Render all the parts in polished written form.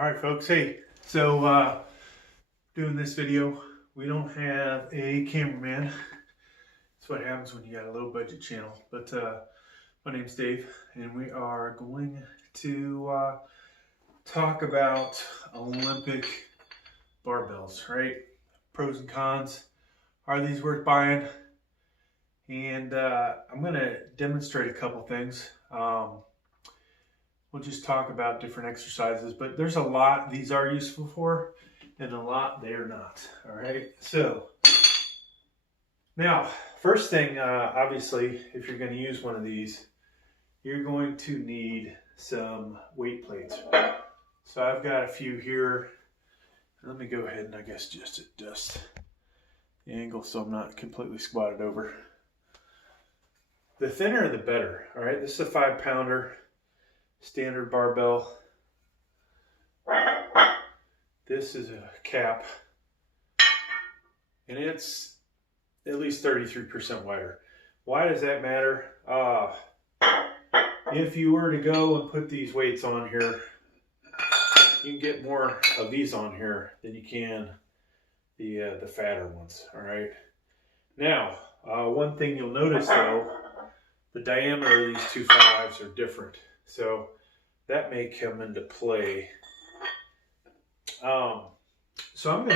All right, folks. Hey, so doing this video, we don't have a cameraman. That's what happens when you got a low budget channel. But my name's Dave, and we are going to talk about Olympic barbells, right? Pros and cons. Are these worth buying? And I'm going to demonstrate a couple things. We'll just talk about different exercises, but there's a lot these are useful for and a lot they're not. All right, so now first thing, obviously, if you're going to use one of these, you're going to need some weight plates. So I've got a few here. Let me go ahead and I guess just adjust the angle so I'm not completely squatted over. The thinner the better. All right, this is a 5-pounder standard barbell. This is a cap, and it's at least 33% wider. Why does that matter? If you were to go and put these weights on here, you can get more of these on here than you can the fatter ones. All right. Now, one thing you'll notice though, the diameter of these two 5s are different. So that may come into play. So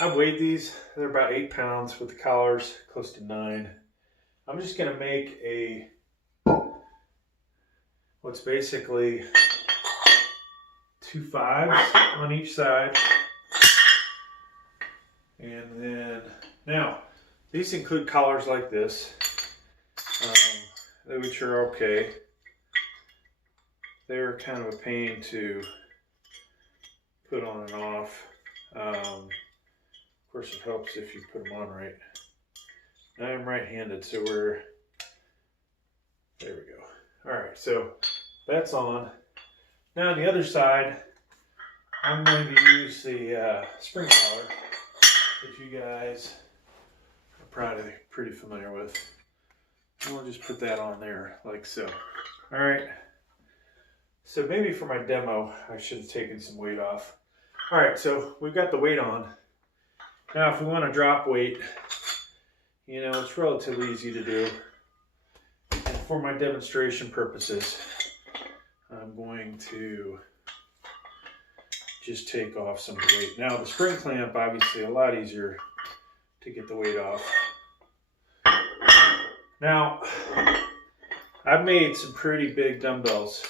I've weighed these. They're about 8 pounds with the collars, close to 9. I'm just gonna make what's basically 2 5s on each side. And then, now, these include collars like this, which are okay. They're kind of a pain to put on and off. Of course, it helps if you put them on right. Now I'm right-handed, so there we go. All right, so that's on. Now on the other side, I'm going to use the spring collar that you guys are probably pretty familiar with. And we'll just put that on there like so. All right. So maybe for my demo, I should have taken some weight off. All right, so we've got the weight on. Now, if we want to drop weight, you know, it's relatively easy to do. And for my demonstration purposes, I'm going to just take off some of the weight. Now, the spring clamp, obviously, a lot easier to get the weight off. Now, I've made some pretty big dumbbells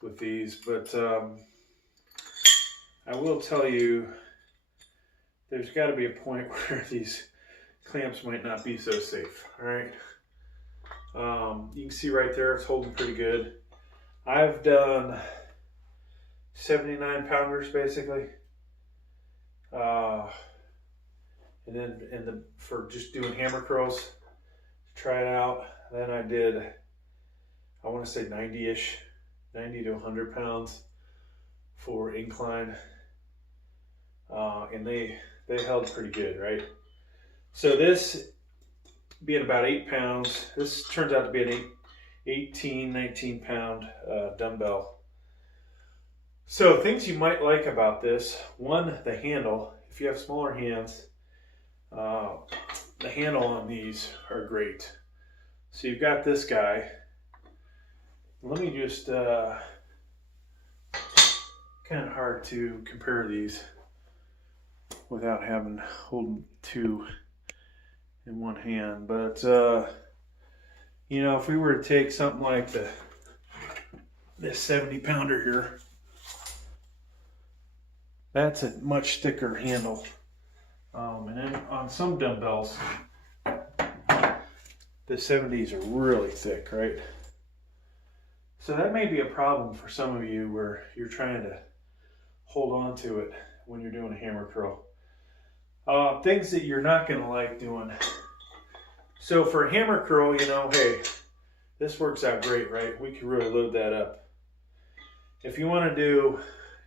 with these, but I will tell you there's got to be a point where these clamps might not be so safe. All right, you can see right there it's holding pretty good. I've done 79 pounders basically, and then for just doing hammer curls to try it out. Then I did, I want to say 90-ish, 90 to 100 pounds for incline, and they held pretty good, right? So this being about 8 pounds, this turns out to be an 19 pound dumbbell. So things you might like about this, one, the handle. If you have smaller hands, the handle on these are great. So you've got this guy. Let me just, kind of hard to compare these without holding two in one hand. But, you know, if we were to take something like this 70 pounder here, that's a much thicker handle. And then on some dumbbells, the 70s are really thick, right? So that may be a problem for some of you where you're trying to hold on to it when you're doing a hammer curl. Things that you're not going to like doing. So for a hammer curl, you know, hey, this works out great, right? We can really load that up. If you want to do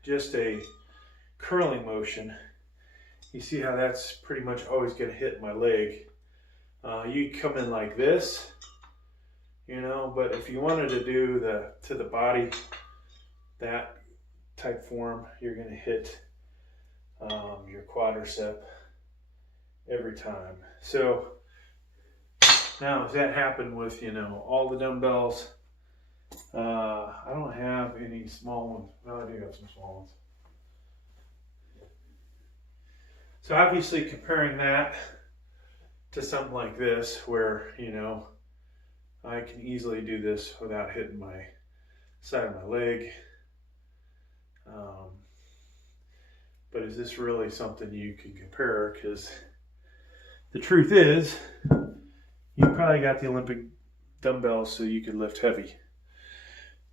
just a curling motion, you see how that's pretty much always going to hit my leg. You come in like this, you know, but if you wanted to do to the body, that type form, you're going to hit your quadricep every time. So now, does that happen with, you know, all the dumbbells? I don't have any small ones. No, I do have some small ones. So obviously comparing that to something like this where, you know, I can easily do this without hitting my side of my leg. But is this really something you can compare? Because the truth is, you probably got the Olympic dumbbells so you could lift heavy.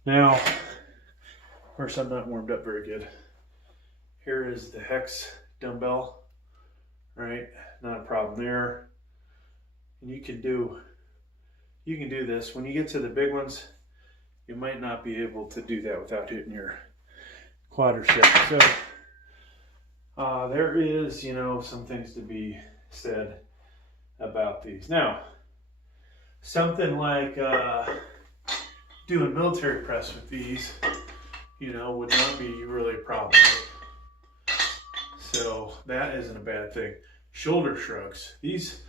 Now, of course, I'm not warmed up very good. Here is the Hex dumbbell, right? Not a problem there. And you can do this. When you get to the big ones, you might not be able to do that without hitting your quadricep. So there is, you know, some things to be said about these. Now, something like doing military press with these, you know, would not be really a problem. Right? So that isn't a bad thing. Shoulder shrugs. These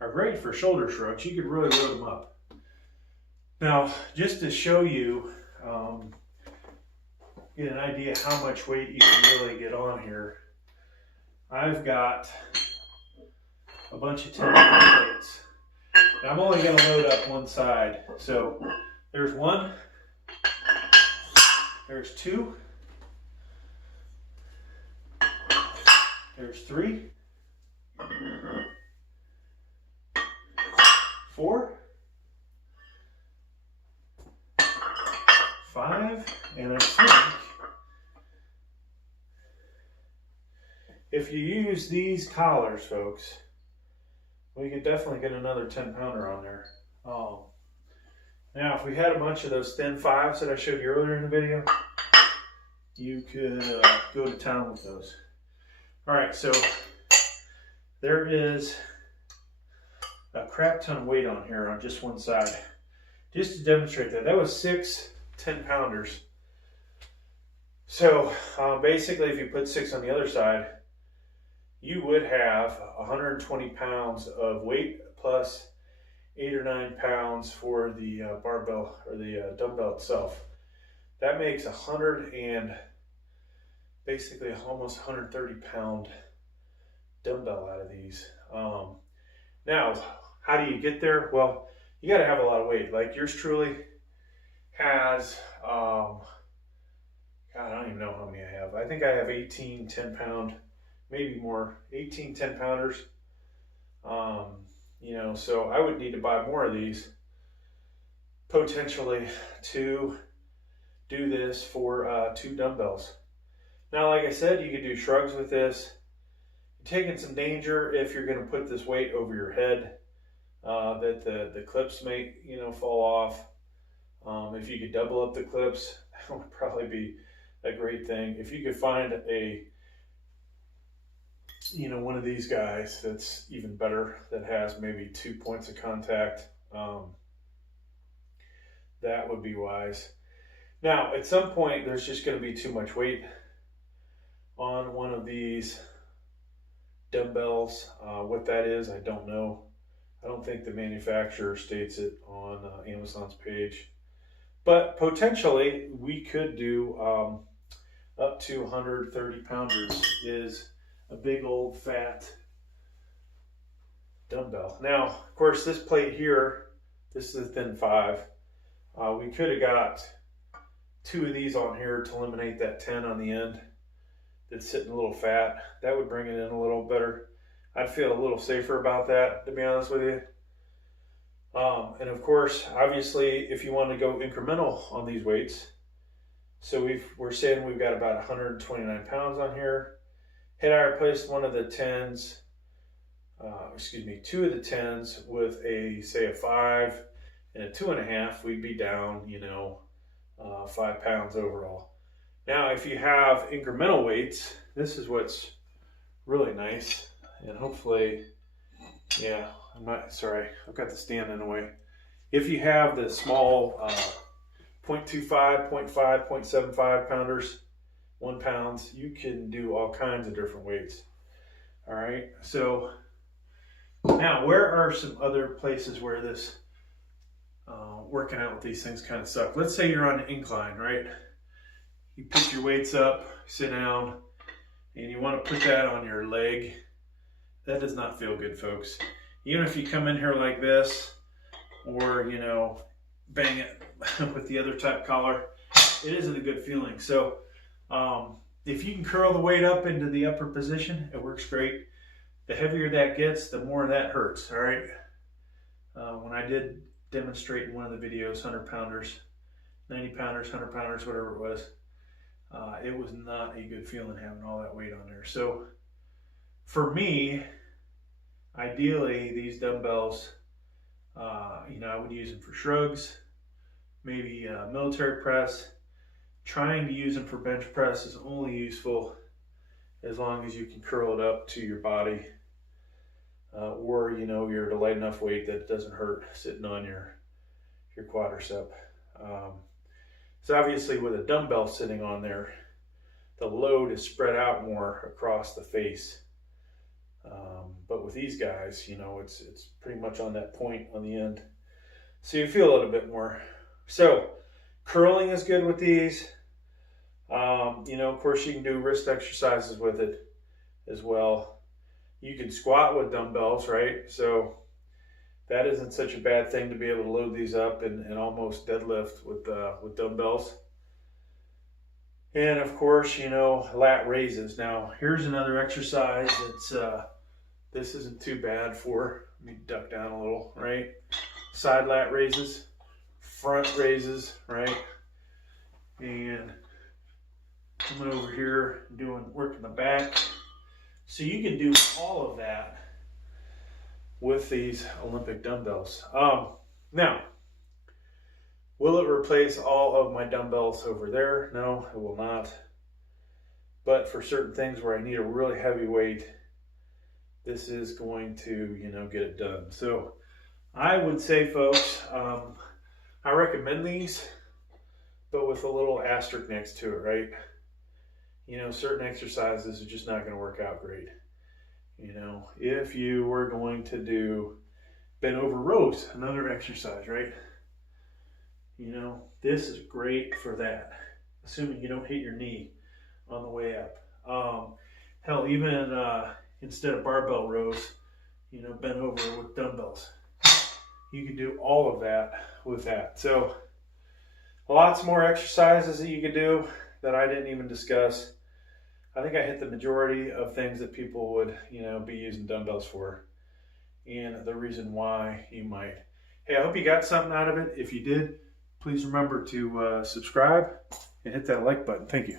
are great for shoulder shrugs. You could really load them up. Now, just to show you, get an idea how much weight you can really get on here, I've got a bunch of 10-pound plates. And I'm only going to load up one side. So there's one, there's two, there's three, 4, 5, and I think if you use these collars, folks, we could definitely get another 10-pounder on there. Now, if we had a bunch of those thin 5s that I showed you earlier in the video, you could go to town with those. All right, so there is a crap ton of weight on here on just one side. Just to demonstrate that, that was 6 10-pounders. So basically, if you put 6 on the other side, you would have 120 pounds of weight plus 8 or 9 pounds for the barbell or the dumbbell itself. That makes basically almost 130 pound dumbbell out of these. Now, how do you get there? Well, you got to have a lot of weight. Like yours truly has, God, I don't even know how many I have. I think I have 18 10-pound, maybe more, 18 10-pounders. You know, so I would need to buy more of these potentially to do this for 2 dumbbells. Now, like I said, you could do shrugs with this. You're taking some danger if you're going to put this weight over your head, that the clips may, you know, fall off. If you could double up the clips, that would probably be a great thing. If you could find a, you know, one of these guys that's even better, that has maybe 2 points of contact, that would be wise. Now, at some point, there's just going to be too much weight on one of these dumbbells. What that is, I don't know. I don't think the manufacturer states it on Amazon's page. But potentially, we could do up to 130 pounders is a big old fat dumbbell. Now, of course, this plate here, this is a thin 5. We could have got 2 of these on here to eliminate that 10 on the end that's sitting a little fat. That would bring it in a little better. I'd feel a little safer about that, to be honest with you. And of course, obviously, if you want to go incremental on these weights, so we're saying we've got about 129 pounds on here. Had I replaced one of the 10s, 2 of the 10s with say a 5 and a 2.5, we'd be down, you know, 5 pounds overall. Now, if you have incremental weights, this is what's really nice, and hopefully, yeah, I've got the stand in the way. If you have the small 0.25, 0.5, 0.75 pounders, 1 pound. You can do all kinds of different weights. All right, so now where are some other places where this working out with these things kind of suck? Let's say you're on an incline, right? You pick your weights up, sit down, and you want to put that on your leg. That does not feel good, folks. Even if you come in here like this, or, you know, bang it with the other type collar, it isn't a good feeling. So if you can curl the weight up into the upper position, it works great. The heavier that gets, the more that hurts, all right? When I did demonstrate in one of the videos, 100 pounders, 90 pounders, 100 pounders, whatever it was not a good feeling having all that weight on there. So for me, ideally, these dumbbells, you know, I would use them for shrugs, maybe military press. Trying to use them for bench press is only useful as long as you can curl it up to your body, or, you know, you're at a light enough weight that it doesn't hurt sitting on your quadricep. So obviously with a dumbbell sitting on there, the load is spread out more across the face. But with these guys, you know, it's pretty much on that point on the end. So you feel a little bit more. So curling is good with these. You know, of course you can do wrist exercises with it as well. You can squat with dumbbells, right? So that isn't such a bad thing to be able to load these up and almost deadlift with dumbbells. And of course, you know, lat raises. Now, here's another exercise that's, this isn't too bad for. Let me duck down a little, right? Side lat raises, front raises, right? And coming over here, working the back. So you can do all of that with these Olympic dumbbells. Now, will it replace all of my dumbbells over there? No, it will not. But for certain things where I need a really heavy weight, this is going to, you know, get it done. So I would say, folks, I recommend these, but with a little asterisk next to it, right? You know, certain exercises are just not going to work out great. You know, if you were going to do bent over rows, another exercise, right? You know, this is great for that, assuming you don't hit your knee on the way up. Hell, even instead of barbell rows, you know, bent over with dumbbells. You can do all of that with that. So lots more exercises that you could do that I didn't even discuss. I think I hit the majority of things that people would, you know, be using dumbbells for, and the reason why you might. Hey, I hope you got something out of it. If you did, please remember to subscribe and hit that like button. Thank you.